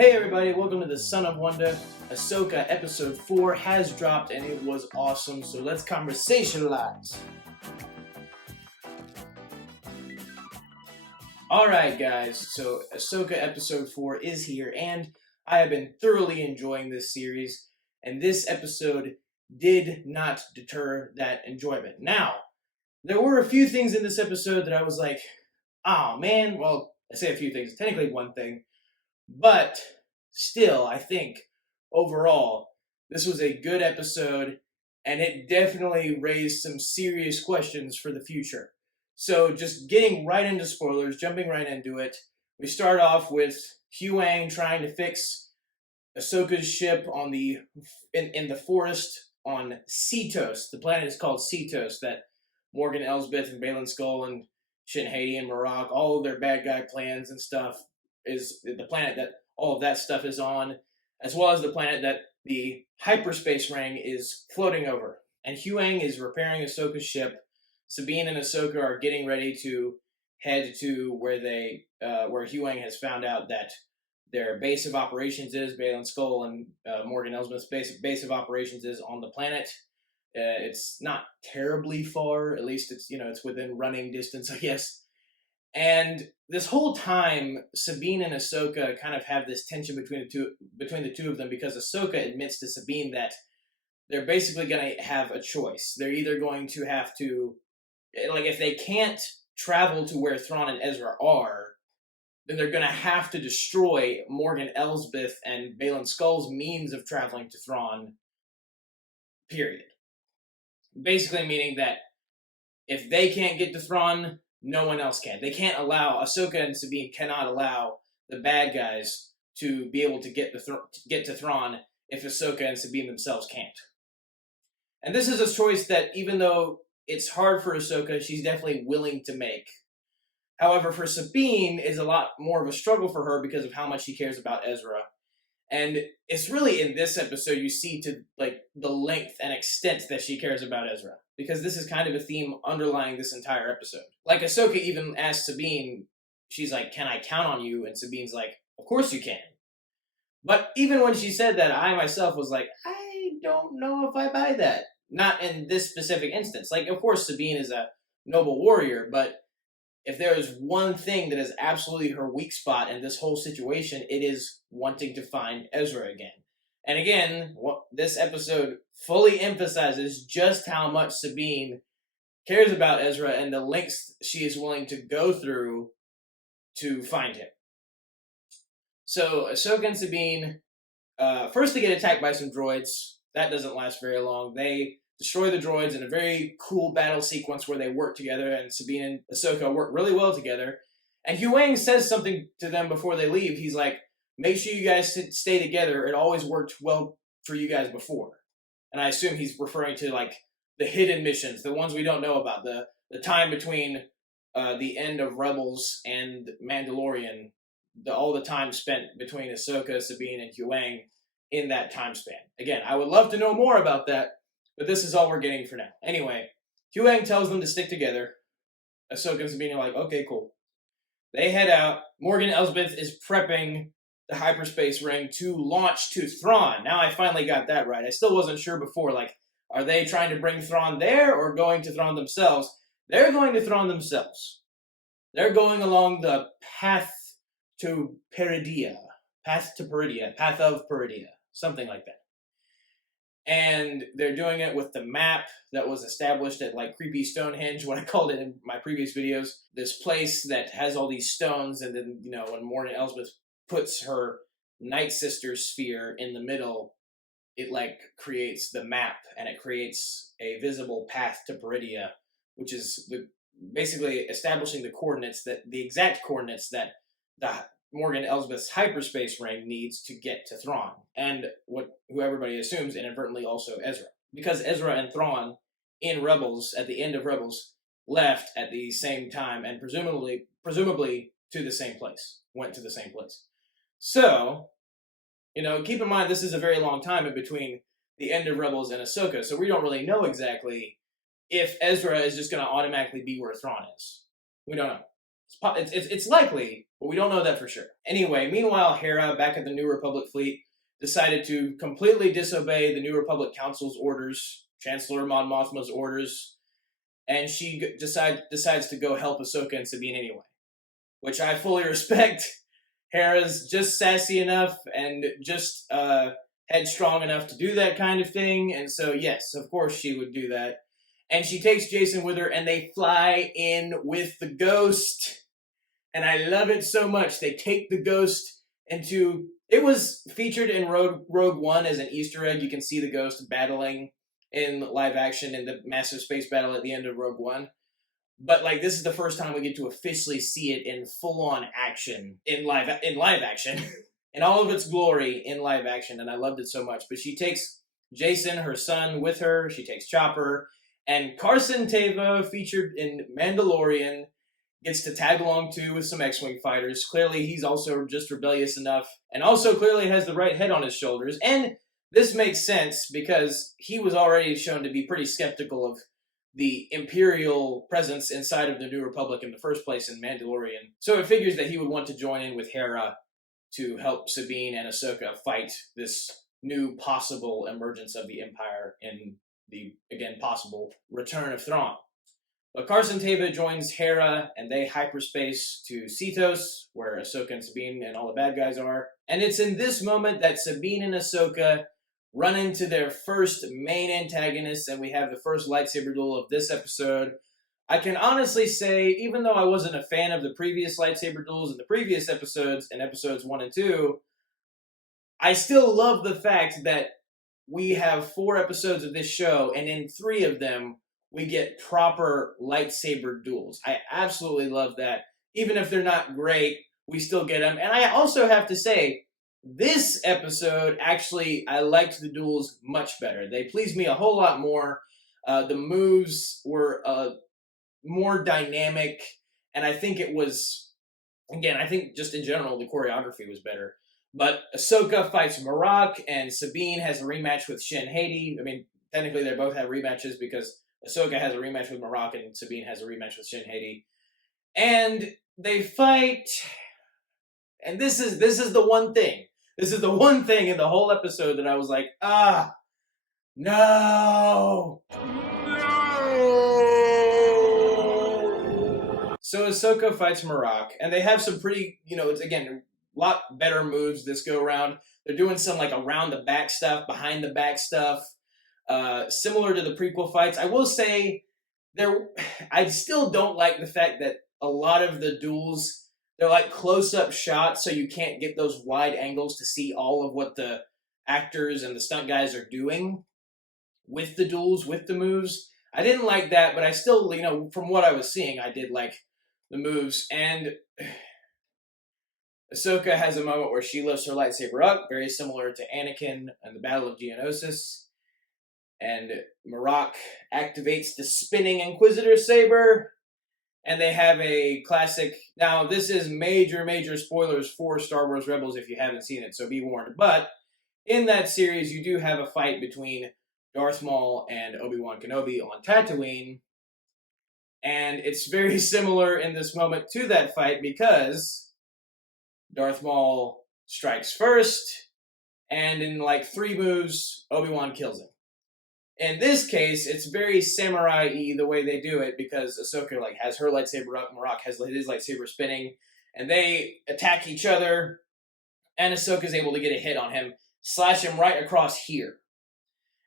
Hey everybody, welcome to the Son of Wonder. Ahsoka episode 4 has dropped and it was awesome, so let's conversationalize. Alright guys, so Ahsoka episode 4 is here and I have been thoroughly enjoying this series, and this episode did not deter that enjoyment. Now, there were a few things in this episode that I was like, oh man, well, I say a few things, technically one thing, but still, I think overall, this was a good episode and it definitely raised some serious questions for the future. So, just getting right into spoilers, jumping right into it, we start off with Huang trying to fix Ahsoka's ship on in the forest on Cetos. The planet is called Cetos, that Morgan Elsbeth and Balin Skull and Shin Hati and Marok, all of their bad guy plans and stuff, is the planet that all of that stuff is on, as well as the planet that the hyperspace ring is floating over. And Huang is repairing Ahsoka's ship. Sabine and Ahsoka are getting ready to head to where Huang has found out that their base of operations is. Balin Skull and Morgan Elsbeth's base of operations is on the planet. It's not terribly far, at least it's within running distance, I guess. And this whole time, Sabine and Ahsoka kind of have this tension between the two of them, because Ahsoka admits to Sabine that they're basically going to have a choice. They're either going to have to, like, if they can't travel to where Thrawn and Ezra are, then they're going to have to destroy Morgan Elsbeth and Balin Skull's means of traveling to Thrawn, period. Basically meaning that if they can't get to Thrawn, no one else can. They can't allow, Ahsoka and Sabine cannot allow the bad guys to be able to get to Thrawn if Ahsoka and Sabine themselves can't. And this is a choice that, even though it's hard for Ahsoka, she's definitely willing to make. However, for Sabine, it's a lot more of a struggle for her because of how much she cares about Ezra. And it's really in this episode you see to the length and extent that she cares about Ezra, because this is kind of a theme underlying this entire episode. Like, Ahsoka even asked Sabine, she's like, "Can I count on you?" And Sabine's like, "Of course you can." But even when she said that, I myself was like, I don't know if I buy that. Not in this specific instance. Like, of course Sabine is a noble warrior, but if there is one thing that is absolutely her weak spot in this whole situation, it is wanting to find Ezra again. And again, this episode fully emphasizes just how much Sabine cares about Ezra and the lengths she is willing to go through to find him. So Ahsoka and Sabine, first they get attacked by some droids. That doesn't last very long. They destroy the droids in a very cool battle sequence where they work together, and Sabine and Ahsoka work really well together. And Huang says something to them before they leave. He's like, "Make sure you guys stay together. It always worked well for you guys before." And I assume he's referring to, like, the hidden missions, the ones we don't know about, the time between the end of Rebels and Mandalorian, all the time spent between Ahsoka, Sabine, and Huang in that time span. Again, I would love to know more about that, but this is all we're getting for now. Anyway, Huang tells them to stick together. Ahsoka and Sabine are like, okay, cool. They head out. Morgan Elsbeth is prepping the hyperspace ring to launch to Thrawn. Now I finally got that right. I still wasn't sure before, like, are they trying to bring Thrawn there or going to Thrawn themselves? They're going to Thrawn themselves. They're going along the path to Peridia. Path of Peridia. Something like that. And they're doing it with the map that was established at, like, Creepy Stonehenge, what I called it in my previous videos. This place that has all these stones, and then, when Morgan Elsbeth puts her Night Sister sphere in the middle, it, like, creates the map, and it creates a visible path to Peridia, which is basically establishing the exact coordinates that the Morgan Elsbeth's hyperspace ring needs to get to Thrawn, and who everybody assumes inadvertently also Ezra, because Ezra and Thrawn in Rebels, at the end of Rebels, left at the same time, and presumably to the same place, went to the same place. So, keep in mind this is a very long time in between the end of Rebels and Ahsoka, so we don't really know exactly if Ezra is just going to automatically be where Thrawn is. We don't know. It's likely, but we don't know that for sure. Anyway, meanwhile, Hera, back at the New Republic fleet, decided to completely disobey the New Republic Council's orders, Chancellor Mon Mothma's orders, and she decides to go help Ahsoka and Sabine anyway, which I fully respect. Hera's just sassy enough and just headstrong enough to do that kind of thing, and so yes, of course she would do that. And she takes Jason with her, and they fly in with the Ghost, and I love it so much. They take the Ghost into... It was featured in Rogue One as an Easter egg. You can see the Ghost battling in live action in the massive space battle at the end of Rogue One. But like, this is the first time we get to officially see it in full-on action, in live action, in all of its glory in live action, and I loved it so much. But she takes Jason, her son, with her. She takes Chopper, and Carson Teva, featured in Mandalorian, gets to tag along too with some X-Wing fighters. Clearly, he's also just rebellious enough, and also clearly has the right head on his shoulders. And this makes sense because he was already shown to be pretty skeptical of the Imperial presence inside of the New Republic in the first place in Mandalorian. So it figures that he would want to join in with Hera to help Sabine and Ahsoka fight this new possible emergence of the Empire in the, again, possible return of Thrawn. But Carson Teva joins Hera, and they hyperspace to Cetos, where Ahsoka and Sabine and all the bad guys are. And it's in this moment that Sabine and Ahsoka run into their first main antagonists, and we have the first lightsaber duel of this episode. I can honestly say, even though I wasn't a fan of the previous lightsaber duels in the previous episodes, in episodes 1 and 2, I still love the fact that we have 4 episodes of this show, and in 3 of them, we get proper lightsaber duels. I absolutely love that. Even if they're not great, we still get them. And I also have to say, this episode, actually, I liked the duels much better. They pleased me a whole lot more. The moves were more dynamic, and I think it was, again, I think just in general, the choreography was better. But Ahsoka fights Marok, and Sabine has a rematch with Shin Hati. I mean, technically they both have rematches because Ahsoka has a rematch with Marok, and Sabine has a rematch with Shin Hati. And they fight, and this is the one thing. This is the one thing in the whole episode that I was like, no! So Ahsoka fights Marok, and they have some pretty, it's, again, a lot better moves this go around. They're doing some, like, around the back stuff, behind the back stuff, similar to the prequel fights. I will say, I still don't like the fact that a lot of the duels, they're like close-up shots, so you can't get those wide angles to see all of what the actors and the stunt guys are doing with the duels, with the moves. I didn't like that, but I still, from what I was seeing, I did like the moves. And Ahsoka has a moment where she lifts her lightsaber up, very similar to Anakin and the Battle of Geonosis. And Marok activates the spinning Inquisitor saber. And they have a classic... Now, this is major, major spoilers for Star Wars Rebels if you haven't seen it, so be warned. But in that series, you do have a fight between Darth Maul and Obi-Wan Kenobi on Tatooine. And it's very similar in this moment to that fight because Darth Maul strikes first, and in like 3 moves, Obi-Wan kills him. In this case, it's very samurai-y the way they do it because Ahsoka has her lightsaber up, Marok has his lightsaber spinning, and they attack each other, and Ahsoka's able to get a hit on him, slash him right across here.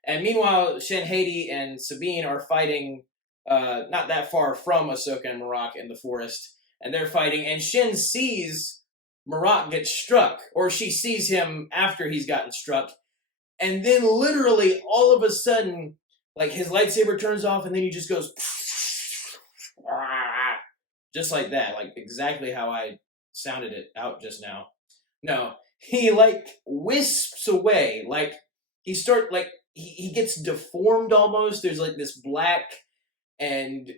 And meanwhile, Shin Hati and Sabine are fighting not that far from Ahsoka and Marok in the forest, and they're fighting, and Shin sees Marok get struck, or she sees him after he's gotten struck, and then literally, all of a sudden, his lightsaber turns off, and then he just goes... just like that. Exactly how I sounded it out just now. No. He, wisps away. He gets deformed almost. There's, this black and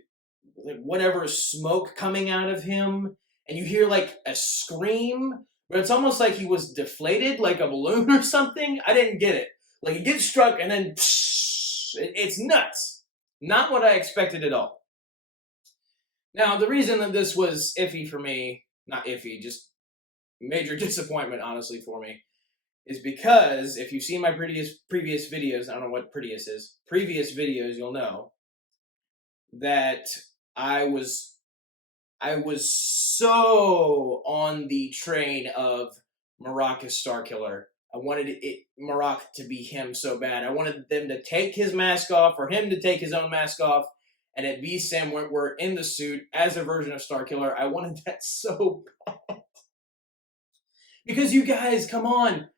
whatever smoke coming out of him. And you hear, a scream. But it's almost like he was deflated, like a balloon or something. I didn't get it. He gets struck and then it's nuts. Not what I expected at all. Now, the reason that this was iffy for me not iffy, just major disappointment, honestly, for me, is because if you've seen my previous videos, I don't know what previous is, previous videos, you'll know that I was so on the train of Marok as Starkiller. I wanted Marok to be him so bad. I wanted them to take his mask off, or him to take his own mask off, and it be Sam Witwer in the suit as a version of Starkiller. I wanted that so bad. Because you guys, come on.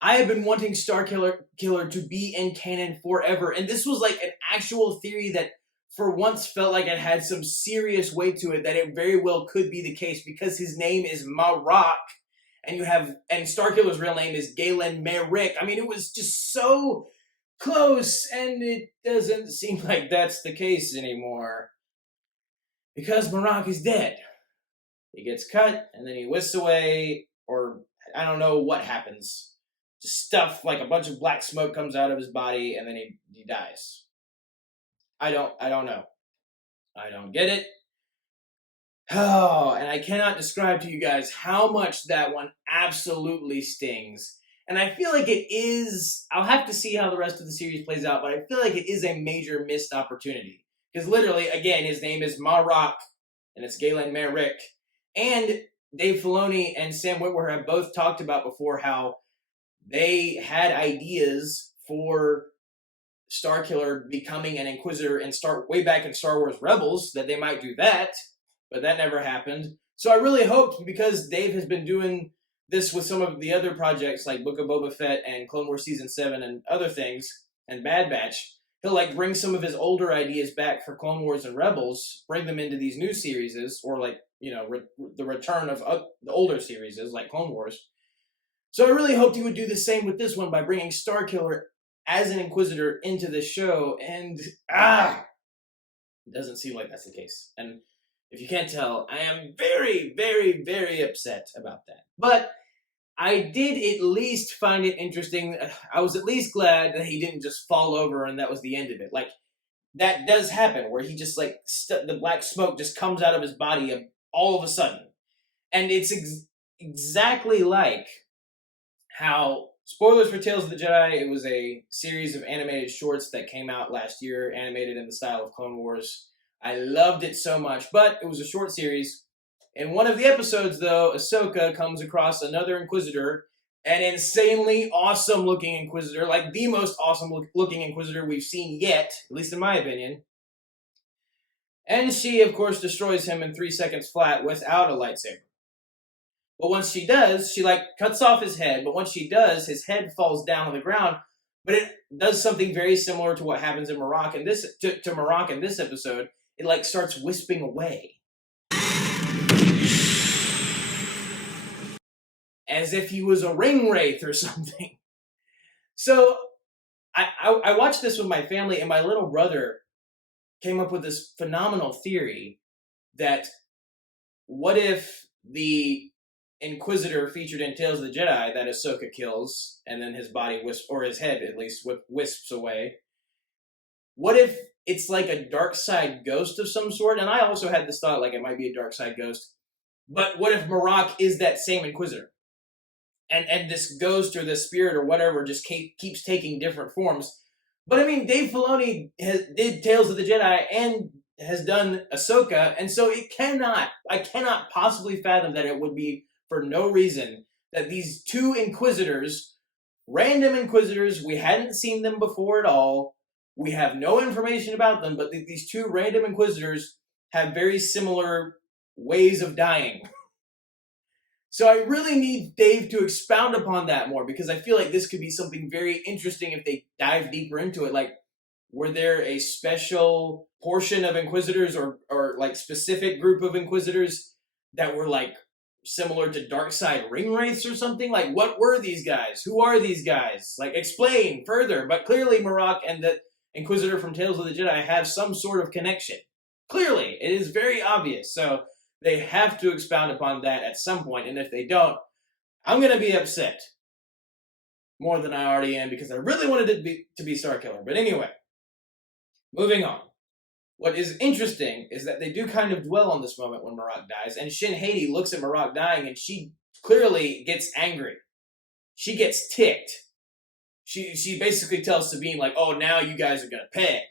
I have been wanting Starkiller to be in canon forever. And this was like an actual theory that for once felt like it had some serious weight to it, that it very well could be the case, because his name is Marok, and Starkiller's real name is Galen Merrick. I mean, it was just so close, and it doesn't seem like that's the case anymore. Because Marok is dead. He gets cut, and then he whisks away, or I don't know what happens. Just stuff, like a bunch of black smoke comes out of his body, and then he dies. I don't know. I don't get it. Oh, and I cannot describe to you guys how much that one absolutely stings. And I feel like it is, I'll have to see how the rest of the series plays out, but I feel like it is a major missed opportunity. Because literally, again, his name is Marok, and it's Galen Merrick. And Dave Filoni and Sam Witwer have both talked about before how they had ideas for Starkiller becoming an Inquisitor and way back in Star Wars Rebels, that they might do that, but that never happened. So I really hoped, because Dave has been doing this with some of the other projects like Book of Boba Fett and Clone Wars Season 7 and other things, and Bad Batch, he'll like bring some of his older ideas back for Clone Wars and Rebels, bring them into these new series, or like, you know, the return of the older series like Clone Wars. So I really hoped he would do the same with this one by bringing Starkiller as an Inquisitor into the show, and it doesn't seem like that's the case. And if you can't tell, I am very, very, very upset about that. But I did at least find it interesting. I was at least glad that he didn't just fall over and that was the end of it. Like, that does happen, where he just like the black smoke just comes out of his body all of a sudden, and it's exactly like how, spoilers for Tales of the Jedi, it was a series of animated shorts that came out last year, animated in the style of Clone Wars. I loved it so much, but it was a short series. In one of the episodes, though, Ahsoka comes across another Inquisitor, an insanely awesome-looking Inquisitor, like the most awesome-looking Inquisitor we've seen yet, at least in my opinion. And she, of course, destroys him in 3 seconds flat without a lightsaber. But once she does, she like cuts off his head, but once she does, his head falls down on the ground. But it does something very similar to what happens in Marok in this Marok in this episode. It like starts wisping away, as if he was a ring wraith or something. So I watched this with my family, and my little brother came up with this phenomenal theory that what if the Inquisitor featured in Tales of the Jedi that Ahsoka kills, and then his body or his head at least, wisps away. What if it's like a dark side ghost of some sort? And I also had this thought, like it might be a dark side ghost. But what if Marok is that same Inquisitor? And this ghost or this spirit or whatever just keeps taking different forms. But I mean, Dave Filoni did Tales of the Jedi and has done Ahsoka, and so I cannot possibly fathom that it would be for no reason that these two Inquisitors, random Inquisitors, we hadn't seen them before at all, we have no information about them, but these two random Inquisitors have very similar ways of dying. So I really need Dave to expound upon that more, because I feel like this could be something very interesting if they dive deeper into it. Like, were there a special portion of Inquisitors or like specific group of Inquisitors that were like similar to Darkside ring wraiths or something? Like, what were these guys? Who are these guys? Like, explain further. But clearly Marok and the Inquisitor from Tales of the Jedi have some sort of connection. Clearly, it is very obvious. So they have to expound upon that at some point, and if they don't, I'm going to be upset. More than I already am, because I really wanted it to be Starkiller. But anyway, moving on. What is interesting is that they do kind of dwell on this moment when Marok dies, and Shin Hati looks at Marok dying, and she clearly gets angry. She gets ticked. She basically tells Sabine, like, oh, now you guys are gonna pay.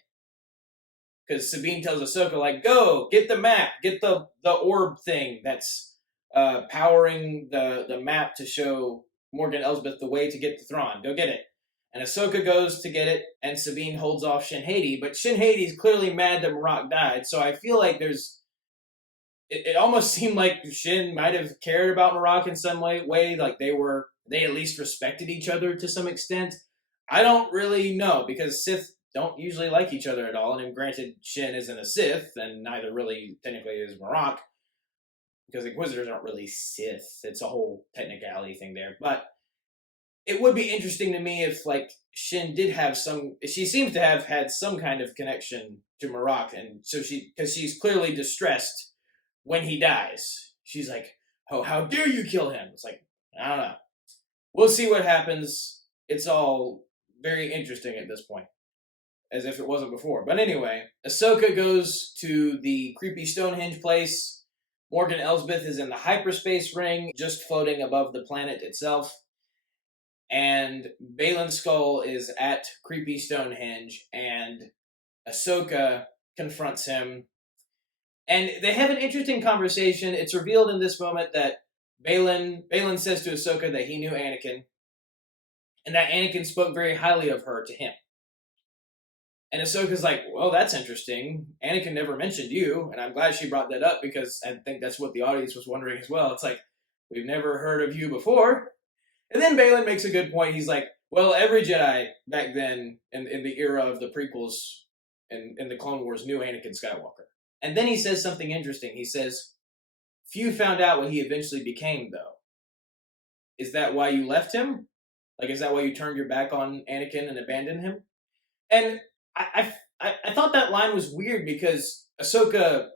Because Sabine tells Ahsoka, like, go, get the map, get the orb thing that's powering the map to show Morgan Elsbeth the way to get the Thrawn. Go get it. And Ahsoka goes to get it, and Sabine holds off Shin Hati, but Shin Hati's clearly mad that Marok died, so I feel like it almost seemed like Shin might have cared about Marok in some way, like they at least respected each other to some extent. I don't really know, because Sith don't usually like each other at all, and granted, Shin isn't a Sith, and neither really technically is Marok, because Inquisitors aren't really Sith. It's a whole technicality thing there, but it would be interesting to me if, like, Shin did have she seems to have had some kind of connection to Marok, and so because she's clearly distressed when he dies. She's like, oh, how dare you kill him? It's like, I don't know. We'll see what happens. It's all very interesting at this point, as if it wasn't before. But anyway, Ahsoka goes to the creepy Stonehenge place. Morgan Elsbeth is in the hyperspace ring, just floating above the planet itself. And Baylan Skoll is at creepy Stonehenge, and Ahsoka confronts him. And they have an interesting conversation. It's revealed in this moment that Baylan says to Ahsoka that he knew Anakin, and that Anakin spoke very highly of her to him. And Ahsoka's like, well, that's interesting. Anakin never mentioned you, and I'm glad she brought that up, because I think that's what the audience was wondering as well. It's like, we've never heard of you before. And then Baylan makes a good point. He's like, well, every Jedi back then, in the era of the prequels and in the Clone Wars, knew Anakin Skywalker. And then he says something interesting. He says, few found out what he eventually became, though. Is that why you left him? Like, is that why you turned your back on Anakin and abandoned him? And I thought that line was weird, because Ahsoka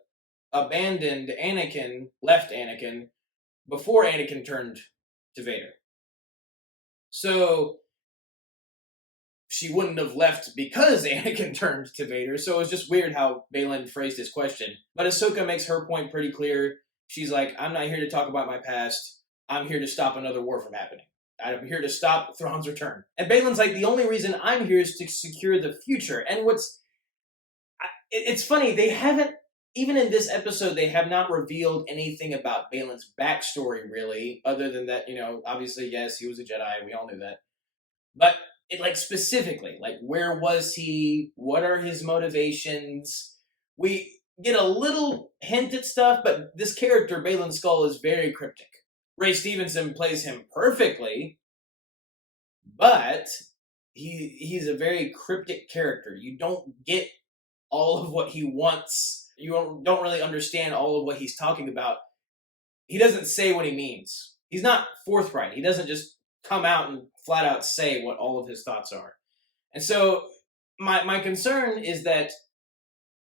abandoned Anakin, left Anakin, before Anakin turned to Vader. So she wouldn't have left because Anakin turned to Vader, so it was just weird how Baylan phrased his question. But Ahsoka makes her point pretty clear. She's like, I'm not here to talk about my past. I'm here to stop another war from happening. I'm here to stop Thrawn's return. And Baylan's like, the only reason I'm here is to secure the future. And it's funny, they haven't, even in this episode, they have not revealed anything about Baylan's backstory, really, other than that, obviously, yes, he was a Jedi, we all knew that. But, specifically, where was he? What are his motivations? We get a little hint at stuff, but this character, Baylan Skoll, is very cryptic. Ray Stevenson plays him perfectly, but he's a very cryptic character. You don't get all of what he wants. You don't really understand all of what he's talking about. He doesn't say what he means. He's not forthright. He doesn't just come out and flat out say what all of his thoughts are. And so my concern is that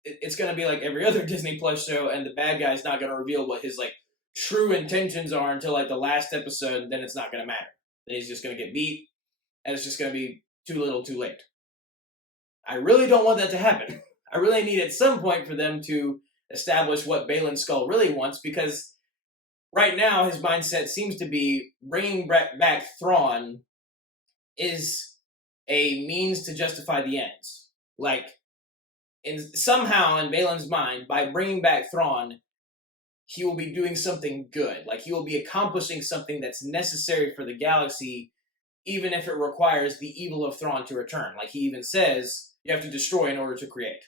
it's going to be like every other Disney Plus show, and the bad guy's not going to reveal what his true intentions are until the last episode, and then it's not going to matter. Then he's just going to get beat, and it's just going to be too little too late. I really don't want that to happen. I really need at some point for them to establish what Baylan Skoll really wants, because right now his mindset seems to be bringing back Thrawn is a means to justify the ends. Somehow in Baylan's mind, by bringing back Thrawn, he will be doing something good. He will be accomplishing something that's necessary for the galaxy, even if it requires the evil of Thrawn to return. He even says, you have to destroy in order to create.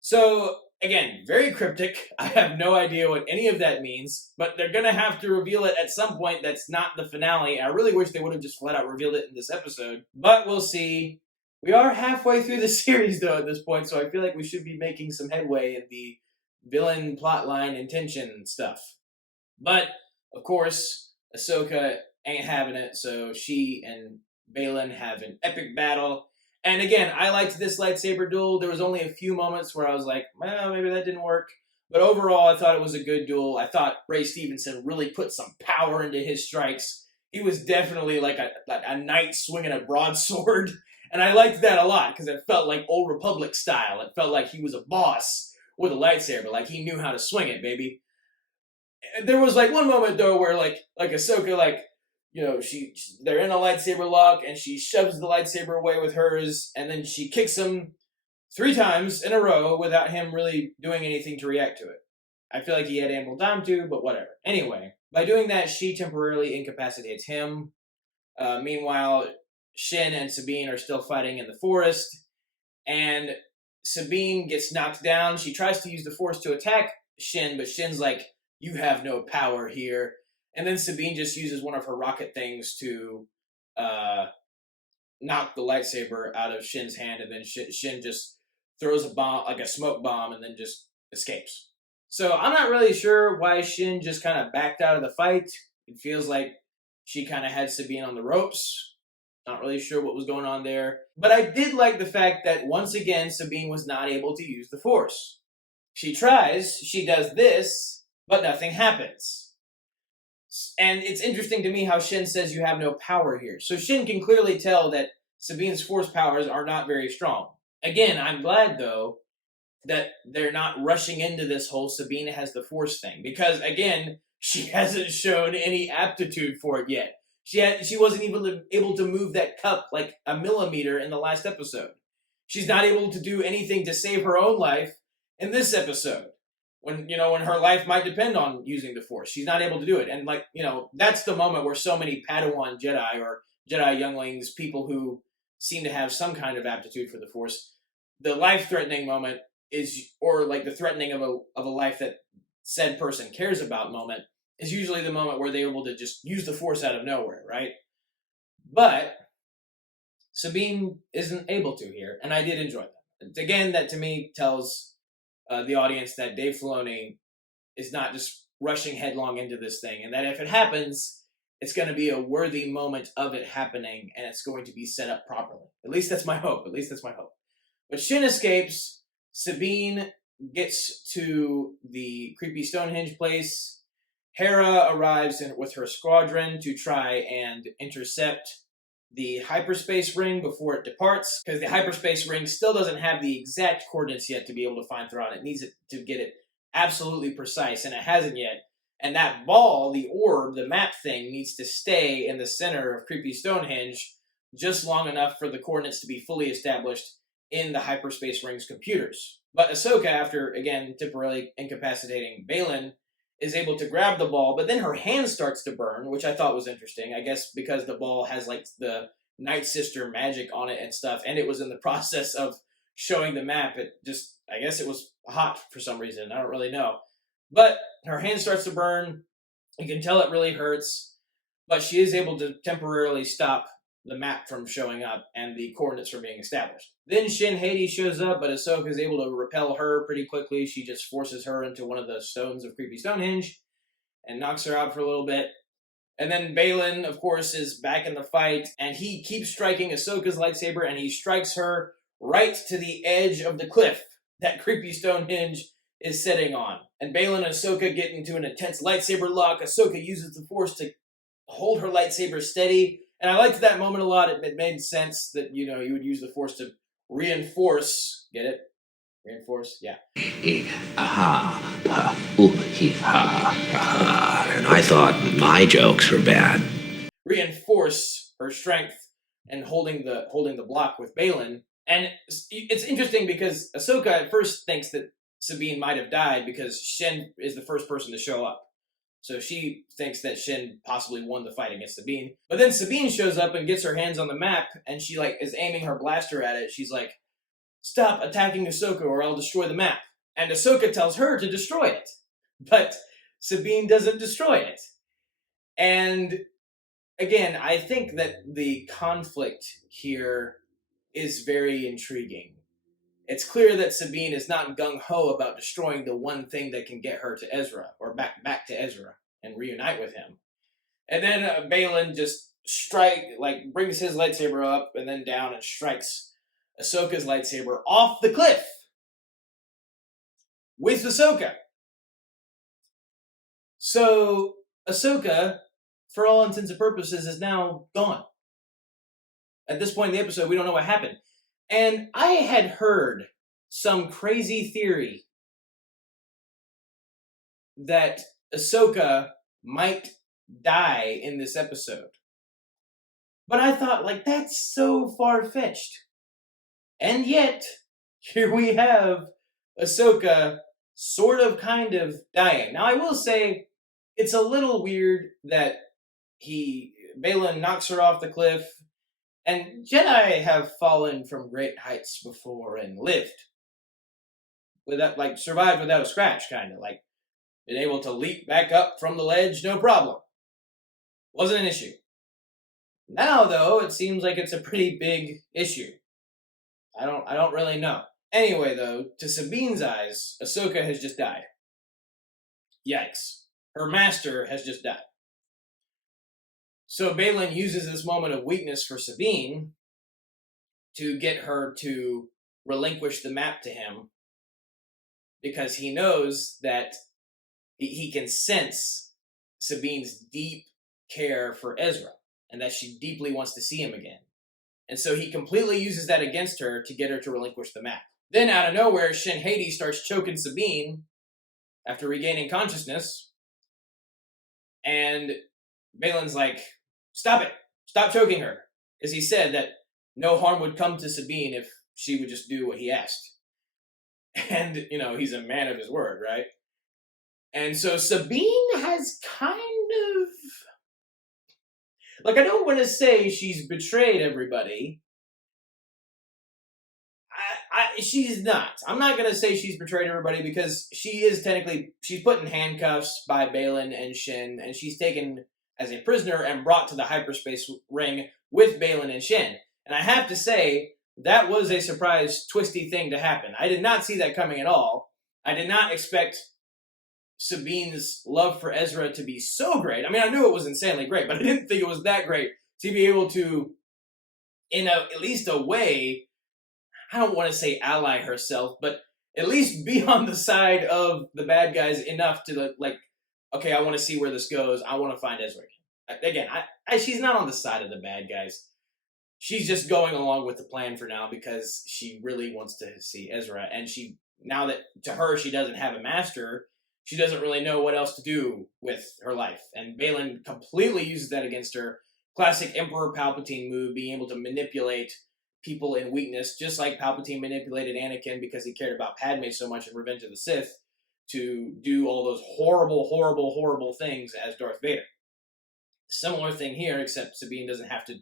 So, again, very cryptic. I have no idea what any of that means, but they're going to have to reveal it at some point. That's not the finale. I really wish they would have just flat out revealed it in this episode, but we'll see. We are halfway through the series, though, at this point, so I feel like we should be making some headway in the villain plotline intention stuff. But, of course, Ahsoka ain't having it, so she and Baylan have an epic battle. And again, I liked this lightsaber duel. There was only a few moments where I was like, well, maybe that didn't work. But overall, I thought it was a good duel. I thought Ray Stevenson really put some power into his strikes. He was definitely like a knight swinging a broadsword. And I liked that a lot because it felt like Old Republic style. It felt like he was a boss with a lightsaber, like he knew how to swing it, baby. There was like one moment though where like Ahsoka they're in a lightsaber lock and she shoves the lightsaber away with hers and then she kicks him 3 times in a row without him really doing anything to react to it. I feel like he had ample time to, but whatever. Anyway, by doing that, she temporarily incapacitates him. Meanwhile, Shin and Sabine are still fighting in the forest, and Sabine gets knocked down. She tries to use the Force to attack Shin, but Shin's like, "You have no power here." And then Sabine just uses one of her rocket things to knock the lightsaber out of Shin's hand, and then Shin just throws a bomb, like a smoke bomb, and then just escapes. So I'm not really sure why Shin just kind of backed out of the fight. It feels like she kind of had Sabine on the ropes. Not really sure what was going on there. But I did like the fact that once again, Sabine was not able to use the Force. She tries, she does this, but nothing happens. And it's interesting to me how Shin says you have no power here. So Shin can clearly tell that Sabine's Force powers are not very strong. Again, I'm glad, though, that they're not rushing into this whole Sabine has the Force thing. Because, again, she hasn't shown any aptitude for it yet. She wasn't even able to move that cup like a millimeter in the last episode. She's not able to do anything to save her own life in this episode. When her life might depend on using the Force. She's not able to do it. And that's the moment where so many Padawan Jedi or Jedi younglings, people who seem to have some kind of aptitude for the Force, the life-threatening moment or like the threatening of a life that said person cares about moment, is usually the moment where they're able to just use the Force out of nowhere, right? But Sabine isn't able to here, and I did enjoy that. Again, that to me tells the audience that Dave Filoni is not just rushing headlong into this thing, and that if it happens, it's going to be a worthy moment of it happening, and it's going to be set up properly. At least that's my hope. But Shin escapes. Sabine gets to the creepy Stonehenge place. Hera arrives with her squadron to try and intercept the hyperspace ring before it departs, because the hyperspace ring still doesn't have the exact coordinates yet to be able to find Thrawn. It needs it to get it absolutely precise, and it hasn't yet. And that ball, the orb, the map thing, needs to stay in the center of creepy Stonehenge just long enough for the coordinates to be fully established in the hyperspace ring's computers. But Ahsoka, after, again, temporarily incapacitating Baylan, is able to grab the ball, but then her hand starts to burn, which I thought was interesting. I guess because the ball has like the Night Sister magic on it and stuff, and it was in the process of showing the map. I guess it was hot for some reason. I don't really know. But her hand starts to burn. You can tell it really hurts, but she is able to temporarily stop the map from showing up and the coordinates from being established. Then Shin Hati shows up, but Ahsoka is able to repel her pretty quickly. She just forces her into one of the stones of creepy Stonehenge and knocks her out for a little bit. And then Baylan, of course, is back in the fight, and he keeps striking Ahsoka's lightsaber, and he strikes her right to the edge of the cliff that creepy Stonehenge is sitting on. And Baylan and Ahsoka get into an intense lightsaber lock. Ahsoka uses the Force to hold her lightsaber steady. And I liked that moment a lot. It made sense that, you would use the Force to reinforce. Get it? Reinforce? Yeah. And I thought my jokes were bad. Reinforce her strength and holding the block with Baylan. And it's interesting because Ahsoka at first thinks that Sabine might have died because Shin is the first person to show up. So she thinks that Shin possibly won the fight against Sabine. But then Sabine shows up and gets her hands on the map, and she is aiming her blaster at it. She's like, "Stop attacking Ahsoka or I'll destroy the map." And Ahsoka tells her to destroy it. But Sabine doesn't destroy it. And again, I think that the conflict here is very intriguing. It's clear that Sabine is not gung-ho about destroying the one thing that can get her to Ezra, or back to Ezra, and reunite with him. And then Baylan just brings his lightsaber up and then down and strikes Ahsoka's lightsaber off the cliff with Ahsoka. So Ahsoka, for all intents and purposes, is now gone. At this point in the episode, we don't know what happened. And I had heard some crazy theory that Ahsoka might die in this episode. But I thought, like, that's so far-fetched. And yet, here we have Ahsoka sort of, kind of dying. Now, I will say, it's a little weird that Baylan knocks her off the cliff, and Jedi have fallen from great heights before and lived. Survived without a scratch, kind of. Like, been able to leap back up from the ledge, no problem. Wasn't an issue. Now, though, it seems like it's a pretty big issue. I don't really know. Anyway, though, to Sabine's eyes, Ahsoka has just died. Yikes. Her master has just died. So Baylan uses this moment of weakness for Sabine to get her to relinquish the map to him, because he knows that he can sense Sabine's deep care for Ezra, and that she deeply wants to see him again. And so he completely uses that against her to get her to relinquish the map. Then out of nowhere, Shin Hati starts choking Sabine after regaining consciousness, and Baylan's like, stop it, stop choking her. Because he said that no harm would come to Sabine if she would just do what he asked. And, he's a man of his word, right? And so Sabine has kind of... Like, I don't want to say she's betrayed everybody. She's not. I'm not going to say she's betrayed everybody, because she is technically... She's put in handcuffs by Baylan and Shin, and she's taken as a prisoner and brought to the hyperspace ring with Baylan and Shin. And I have to say, that was a surprise, twisty thing to happen. I did not see that coming at all. I did not expect Sabine's love for Ezra to be so great. I mean, I knew it was insanely great, but I didn't think it was that great to be able to, at least a way, I don't want to say ally herself, but at least be on the side of the bad guys enough to, okay, I want to see where this goes. I want to find Ezra again. Again, she's not on the side of the bad guys. She's just going along with the plan for now because she really wants to see Ezra. And now that to her she doesn't have a master, she doesn't really know what else to do with her life. And Baylan completely uses that against her. Classic Emperor Palpatine move, being able to manipulate people in weakness, just like Palpatine manipulated Anakin because he cared about Padme so much in Revenge of the Sith, to do all those horrible, horrible, horrible things as Darth Vader. Similar thing here, except Sabine doesn't have to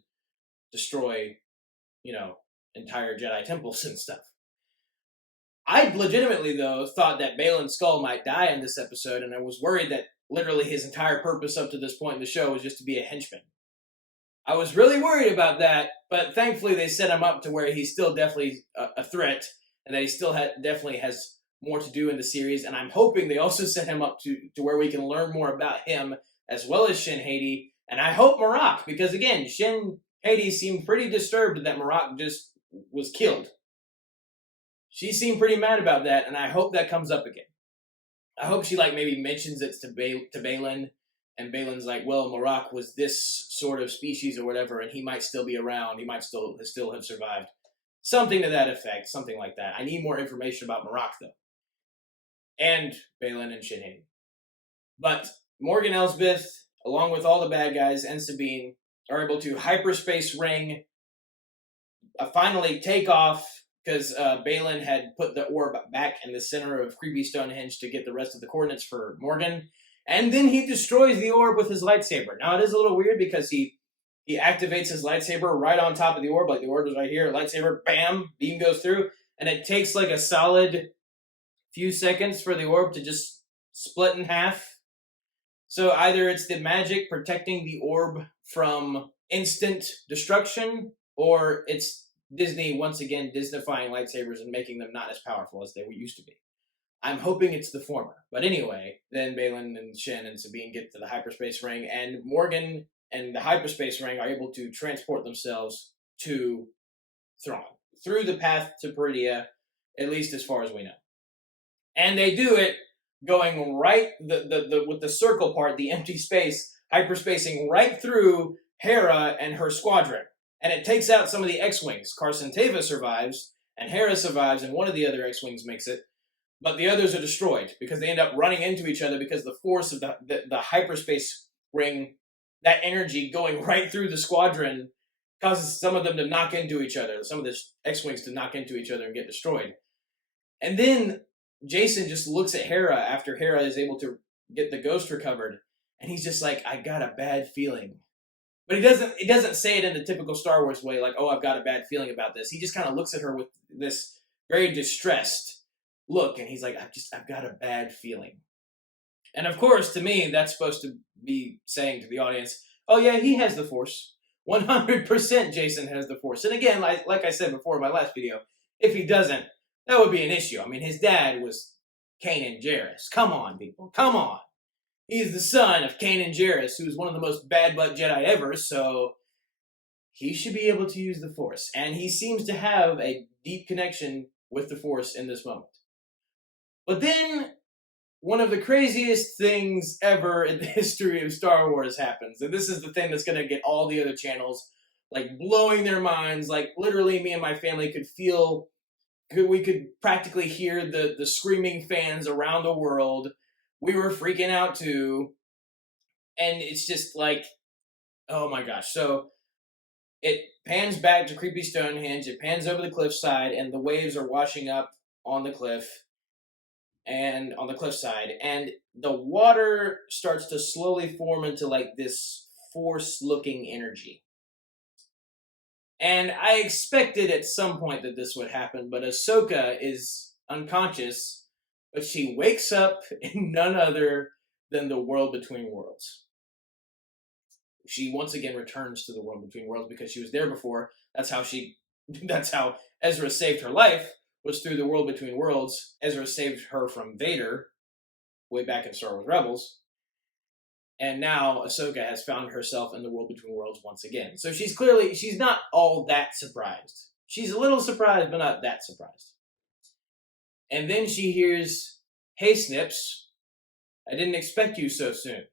destroy, entire Jedi temples and stuff. I legitimately, though, thought that Baylan Skoll might die in this episode, and I was worried that literally his entire purpose up to this point in the show was just to be a henchman. I was really worried about that, but thankfully they set him up to where he's still definitely a threat, and that he still definitely has more to do in the series, and I'm hoping they also set him up to where we can learn more about him, as well as Shin Hati, and I hope Marrok, because again, Shin Hati seemed pretty disturbed that Marrok just was killed. She seemed pretty mad about that, and I hope that comes up again. I hope she maybe mentions it to Baylan, and Baylan's like, well, Marrok was this sort of species or whatever, and he might still be around. He might still have survived. Something to that effect, something like that. I need more information about Marrok, though. And Baylan and Shin Hati. But Morgan Elsbeth, along with all the bad guys and Sabine, are able to hyperspace ring, finally take off, because Baylan had put the orb back in the center of creepy Stonehenge to get the rest of the coordinates for Morgan. And then he destroys the orb with his lightsaber. Now, it is a little weird because he activates his lightsaber right on top of the orb. Like, the orb is right here. Lightsaber, bam, beam goes through. And it takes a solid few seconds for the orb to just split in half. So either it's the magic protecting the orb from instant destruction, or it's Disney, once again, Disneyfying lightsabers and making them not as powerful as they used to be. I'm hoping it's the former. But anyway, then Baylan and Shin and Sabine get to the hyperspace ring, and Morgan and the hyperspace ring are able to transport themselves to Thrawn through the path to Peridea, at least as far as we know. And they do it going right with the circle part, the empty space, hyperspacing right through Hera and her squadron. And it takes out some of the X-Wings. Carson Teva survives, and Hera survives, and one of the other X-Wings makes it. But the others are destroyed because they end up running into each other because the force of the hyperspace ring, that energy going right through the squadron, causes some of them to knock into each other. Some of the X-Wings to knock into each other and get destroyed. And then Jason just looks at Hera after Hera is able to get the ghost recovered, and he's just like, I got a bad feeling. But he doesn't say it in the typical Star Wars way, like, oh, I've got a bad feeling about this. He just kind of looks at her with this very distressed look, and he's like, I've got a bad feeling. And of course, to me, that's supposed to be saying to the audience, oh yeah, he has the Force. 100% Jason has the Force. And again, like I said before in my last video, if he doesn't, that would be an issue. I mean, his dad was Kanan Jarrus. Come on, people. Come on. He's the son of Kanan Jarrus, who's one of the most bad-butt Jedi ever, so he should be able to use the Force. And he seems to have a deep connection with the Force in this moment. But then, one of the craziest things ever in the history of Star Wars happens. And this is the thing that's going to get all the other channels, like, blowing their minds. Like, literally, me and my family we could practically hear the screaming fans around the world. We were freaking out too. And it's just like, oh my gosh. So it pans back to creepy Stonehenge. It pans over the cliffside, and the waves are washing up on the cliff and on the cliffside. And the water starts to slowly form into like this force-looking energy. And I expected at some point that this would happen, but Ahsoka is unconscious, but she wakes up in none other than the world between worlds. She once again returns to the world between worlds because she was there before. That's how Ezra saved her life, was through the world between worlds. Ezra saved her from Vader way back in Star Wars Rebels. And now Ahsoka has found herself in the world between worlds once again. So she's not all that surprised. She's a little surprised, but not that surprised. And then she hears, "Hey, Snips, I didn't expect you so soon."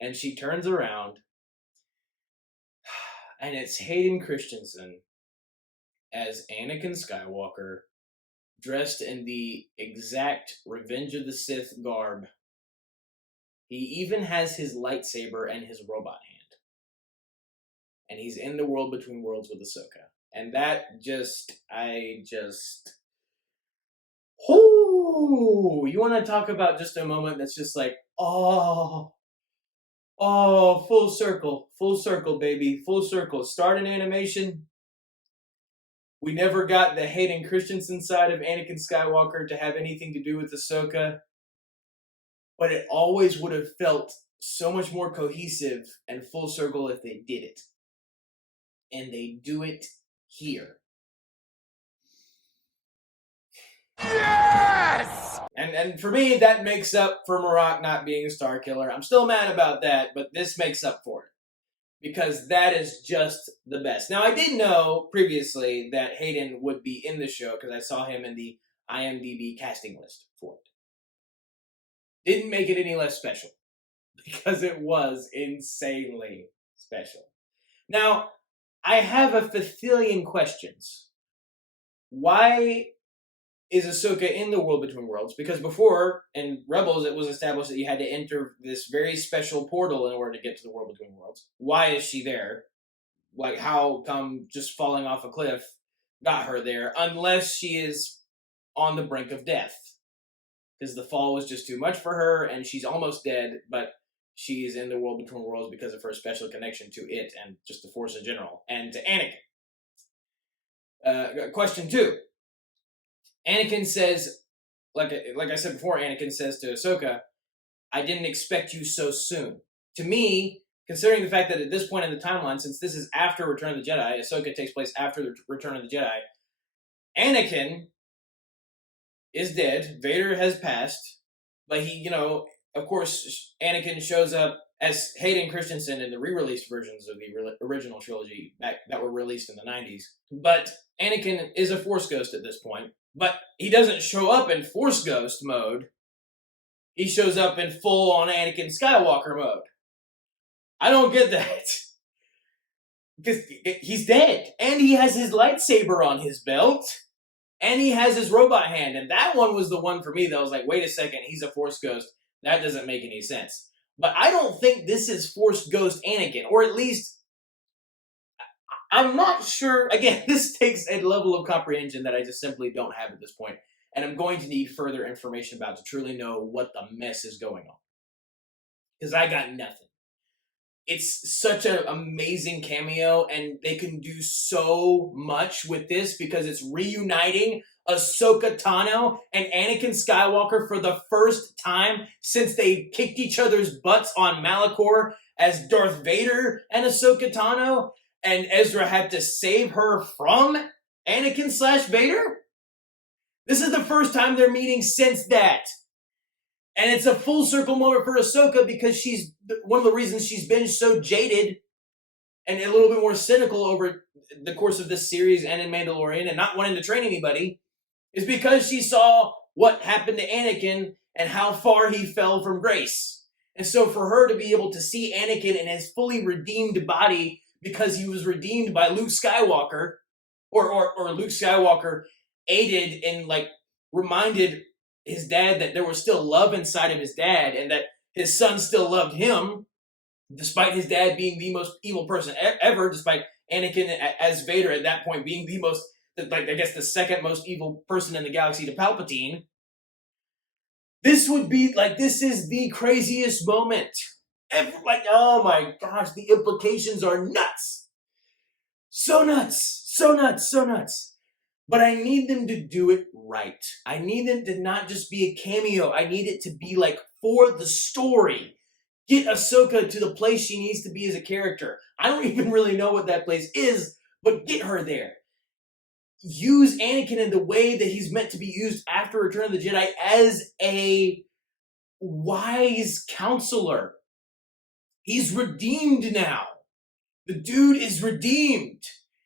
And she turns around, and it's Hayden Christensen as Anakin Skywalker, dressed in the exact Revenge of the Sith garb. He even has his lightsaber and his robot hand. And he's in the world between worlds with Ahsoka. And that you want to talk about just a moment that's just like, oh, full circle, baby, full circle. Start an animation. We never got the Hayden Christensen side of Anakin Skywalker to have anything to do with Ahsoka. But it always would have felt so much more cohesive and full circle if they did it. And they do it here. Yes! And for me, that makes up for Marok not being a Star Killer. I'm still mad about that, but this makes up for it. Because that is just the best. Now, I did know previously that Hayden would be in the show because I saw him in the IMDb casting list for it. Didn't make it any less special because it was insanely special. Now, I have a Fithillion questions. Why is Ahsoka in the world between worlds? Because before, in Rebels, it was established that you had to enter this very special portal in order to get to the world between worlds. Why is she there? Like, how come just falling off a cliff got her there? Unless she is on the brink of death. Because the fall was just too much for her, and she's almost dead, but she's in the world between worlds because of her special connection to it, and just the Force in general, and to Anakin. Question 2. Anakin says, like I said before, Anakin says to Ahsoka, "I didn't expect you so soon." To me, considering the fact that at this point in the timeline, since this is after Return of the Jedi, Ahsoka takes place after the Return of the Jedi, Anakin is dead. Vader has passed. But he, of course, Anakin shows up as Hayden Christensen in the re-released versions of the original trilogy that were released in the 90s. But Anakin is a Force ghost at this point. But he doesn't show up in Force ghost mode. He shows up in full-on Anakin Skywalker mode. I don't get that. because he's dead, and he has his lightsaber on his belt, and he has his robot hand, and that one was the one for me that was like, wait a second, he's a Force ghost. That doesn't make any sense. But I don't think this is Force Ghost Anakin, or at least I'm not sure. Again, this takes a level of comprehension that I just simply don't have at this point, and I'm going to need further information about to truly know what the mess is going on. Because I got nothing. It's such an amazing cameo, and they can do so much with this because it's reuniting Ahsoka Tano and Anakin Skywalker for the first time since they kicked each other's butts on Malachor as Darth Vader and Ahsoka Tano, and Ezra had to save her from Anakin/Vader. This is the first time they're meeting since that. And it's a full circle moment for Ahsoka because she's one of the reasons she's been so jaded and a little bit more cynical over the course of this series and in Mandalorian and not wanting to train anybody is because she saw what happened to Anakin and how far he fell from grace. And so for her to be able to see Anakin in his fully redeemed body because he was redeemed by Luke Skywalker, or Luke Skywalker aided and reminded his dad that there was still love inside of his dad and that his son still loved him, despite his dad being the most evil person ever, despite Anakin as Vader at that point being the most, the second most evil person in the galaxy to Palpatine. This would be, this is the craziest moment ever. Oh my gosh, the implications are nuts. So nuts, so nuts, so nuts. But I need them to do it right. I need them to not just be a cameo. I need it to be for the story. Get Ahsoka to the place she needs to be as a character. I don't even really know what that place is, but get her there. Use Anakin in the way that he's meant to be used after Return of the Jedi as a wise counselor. He's redeemed now. The dude is redeemed.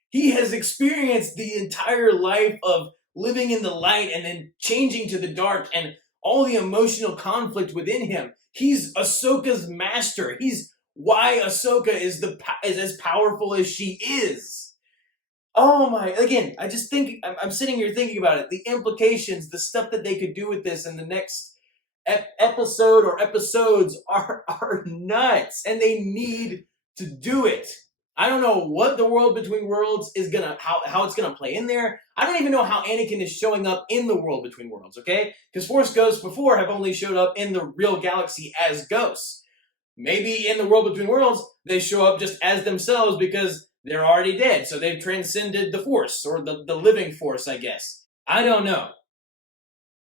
He has experienced the entire life of living in the light and then changing to the dark and all the emotional conflict within him. He's Ahsoka's master. He's why Ahsoka is as powerful as she is. Oh my, again, I just think, I'm sitting here thinking about it. The implications, the stuff that they could do with this in the next episode or episodes are nuts. And they need to do it. I don't know what the World Between Worlds is how it's gonna play in there. I don't even know how Anakin is showing up in the World Between Worlds, okay? Because Force Ghosts before have only showed up in the real galaxy as ghosts. Maybe in the World Between Worlds, they show up just as themselves because they're already dead. So they've transcended the Force, or the living Force, I guess. I don't know.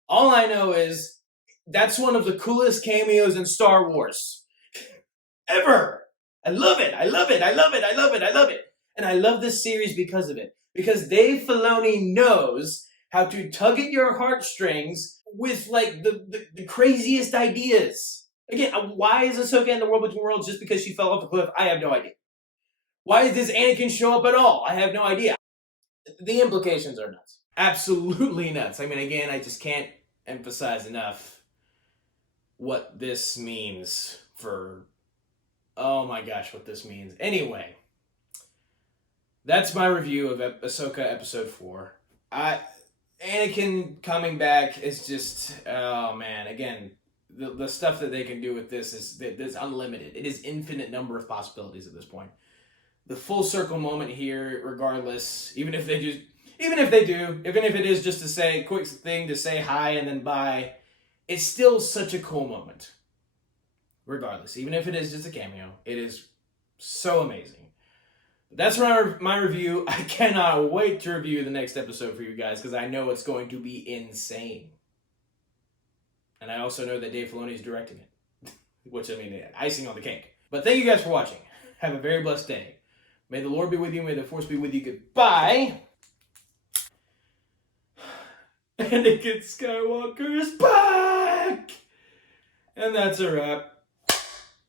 All I know is that's one of the coolest cameos in Star Wars. Ever! I love it. I love it. I love it. I love it. I love it. And I love this series because of it. Because Dave Filoni knows how to tug at your heartstrings with the craziest ideas. Again, why is Ahsoka in the World Between Worlds just because she fell off a cliff? I have no idea. Why does Anakin show up at all? I have no idea. The implications are nuts. Absolutely nuts. I mean, again, I just can't emphasize enough what this means for... Oh my gosh, what this means. Anyway, that's my review of Ahsoka Episode 4. Anakin coming back is just... Oh man, again, the stuff that they can do with this is unlimited. It is infinite number of possibilities at this point. The full circle moment here, regardless, even if it is just to say, quick thing to say hi and then bye, it's still such a cool moment. Regardless, even if it is just a cameo, it is so amazing. But that's my review. I cannot wait to review the next episode for you guys because I know it's going to be insane. And I also know that Dave Filoni is directing it, which, I mean, icing on the cake. But thank you guys for watching. Have a very blessed day. May the Lord be with you. May the Force be with you. Goodbye. Anakin Skywalker is back! And that's a wrap.